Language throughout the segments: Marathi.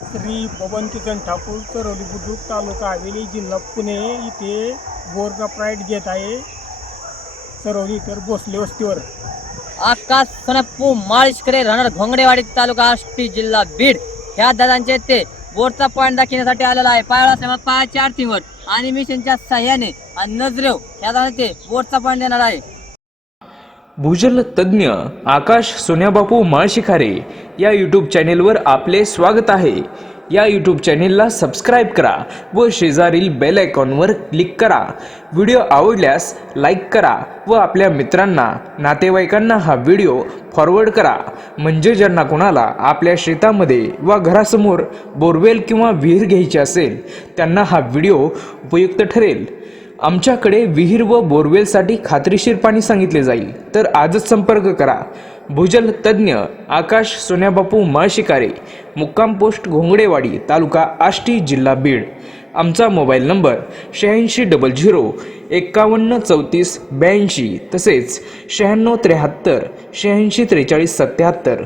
श्री बबन किसन ठाकूर चरवली बुद्रुक तालुका हवेली जिल्हा पुणे इथे बोरचा प्राईड घेत आहे. चरवली तर भोसले वस्तीवर. आकाश सोनापू माळीशकरे राहणार घोंगडेवाडी तालुका आष्टी जिल्हा बीड ह्या दादांचे ते बोरचा पॉईंट दाखवण्यासाठी आलेला आहे. पायाला सेवा पायाची आरतीवर आणि मिशनच्या सहाय्याने आणि नजरेव ह्या दादा ते बोरचा पॉईंट देणार आहे. भूजल तज्ञ आकाश सोन्याबापू माळशिखारे या यूट्यूब चॅनेलवर आपले स्वागत आहे. या यूट्यूब चॅनेलला सबस्क्राईब करा व शेजारील बेल आयकॉनवर क्लिक करा. व्हिडिओ आवडल्यास लाईक करा व आपल्या मित्रांना नातेवाईकांना हा व्हिडिओ फॉरवर्ड करा, म्हणजे ज्यांना कोणाला आपल्या शेतामध्ये व घरासमोर बोरवेल किंवा विहीर घ्यायची असेल त्यांना हा व्हिडिओ उपयुक्त ठरेल. आमच्याकडे विहीर व बोरवेलसाठी खात्रीशीर पाणी सांगितले जाईल, तर आजच संपर्क करा. भूजल तज्ञ आकाश सोन्याबापू माळशिकारे, मुक्काम पोस्ट घोंगडेवाडी तालुका आष्टी जिल्हा बीड. आमचा मोबाईल नंबर 8600 51 34 82 तसेच 9673 86 43 77.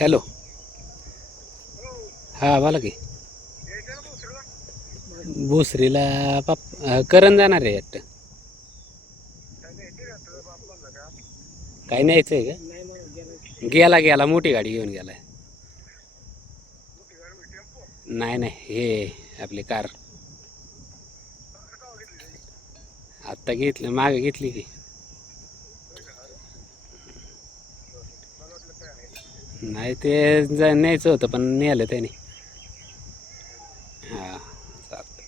हॅलो, हां बोला की. भोसरीला करण जाणार आहे वाटतं. काय न्यायचं आहे का? गेला मोठी गाडी घेऊन गेलाय. नाही हे आपली कार आत्ता घेतली, मागे घेतली की. नाही ते न्यायचं होतं पण नेलं त्याने. हां चालतं.